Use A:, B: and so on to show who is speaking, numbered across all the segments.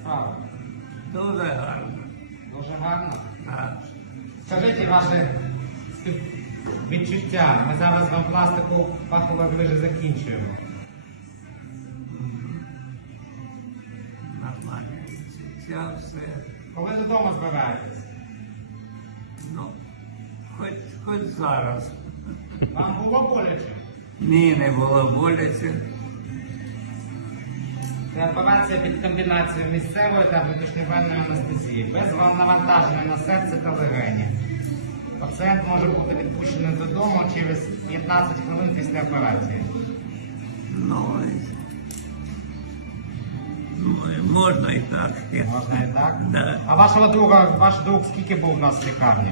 A: справи?
B: Дуже гарно.
A: Дуже гарно.
B: Так.
A: Скажіть ваше відчуття. Ми зараз вам пластику фахової грижі закінчуємо.
B: Нормально. Все, все.
A: Коли додому збираєтесь?
B: Ну, хоч зараз.
A: Вам було боляче?
B: Ні, не було боляче.
A: Це операція під комбінацією місцевої та внутрішньовенної анестезії, без навантаження на серце та легені. Пацієнт може бути відпущений додому через 15 хвилин після операції.
B: Ну, можна і так.
A: Можна і так?
B: Да.
A: А ваш друг скільки був у нас в лікарні?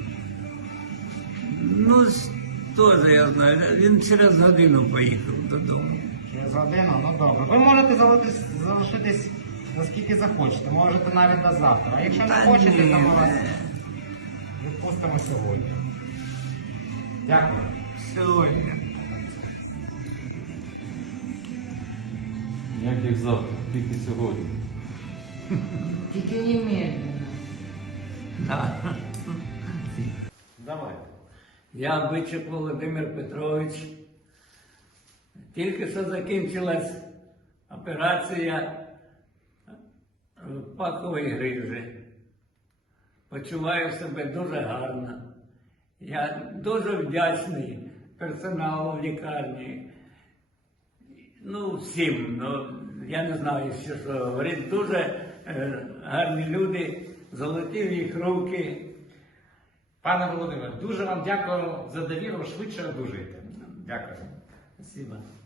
B: Ну, теж я знаю. Він через годину поїхав додому.
A: Через годину? Ну добре. Ви можете залишитись наскільки захочете, можете навіть до завтра. А якщо не
B: Та
A: хочете,
B: ні,
A: то ми вас
B: не.
A: відпустимо сьогодні. Дякую.
B: Сьогодні.
C: Ніяких завтра, тільки сьогодні.
D: Тільки немедленно.
B: Да.
A: Давайте.
B: Я Бичик Володимир Петрович. Тільки що закінчилась операція пахової грижі. Почуваю себе дуже гарно. Я дуже вдячний персоналу в лікарні. Ну, всім. Ну, я не знаю, що говорити. Дуже гарні люди, золоті в їх руки.
A: Пане Володимире, дуже вам дякую за довіру, швидше одужуйте. Дякую.
B: Спасибо.